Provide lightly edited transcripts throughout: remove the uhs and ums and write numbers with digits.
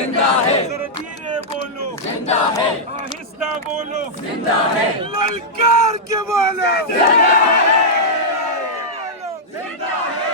जिंदा है, जरा धीरे बोलो, जिंदा है, आहिस्ता बोलो, जिंदा है, ललकार के बोलो, जिंदा है, जिंदा है,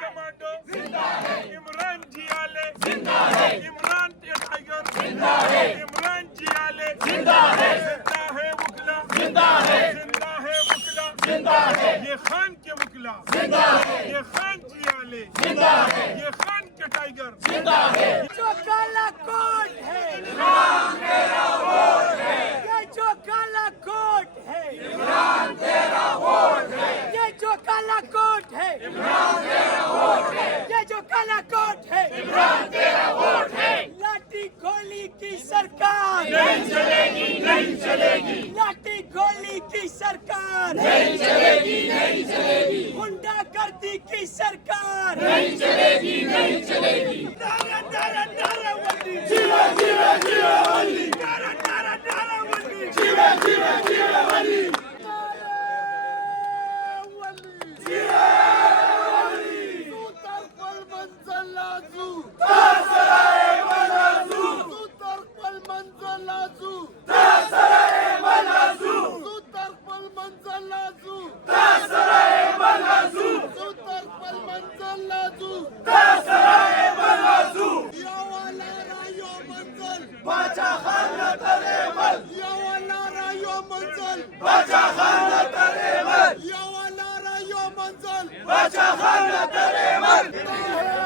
कमांडो, जिंदा है, इमरान जियाले, जिंदा है, इमरान टाइगर, जिंदा है, इमरान जियाले, जिंदा है, जिंदा है वकला, जिंदा है, जिंदा है वकला, जिंदा है, ये खान के वकला, जिंदा है, ये खान जियाले, जिंदा है, ये खान के टाइगर, जिंदा है, जो काला कोट है इमरान तेरा वोट है, ये जो काला कोट है इमरान तेरा वोट है, ये जो काला कोट है इमरान तेरा वोट है, ये जो काला कोट है इमरान तेरा वोट है, लाठी गोली की सरकार नहीं चलेगी, नहीं चलेगी, लाठी गोली की सरकार नहीं चलेगी, नहीं चलेगी, गुंडागर्दी की सरकार नहीं चलेगी, नहीं चलेगी, नारा नारा नारा वंडी जीवे जीवे जीवे वल्ली, नारा नारा नारा वंडी जीवे जीवे जीवे वल्ली, Tasaraye Malazu, Tasaraye Malazu, Tasaraye Malazu, Tasaraye Malazu, Bacha Khanna Taremal, Bacha Khanna Taremal, Bacha Khanna Taremal.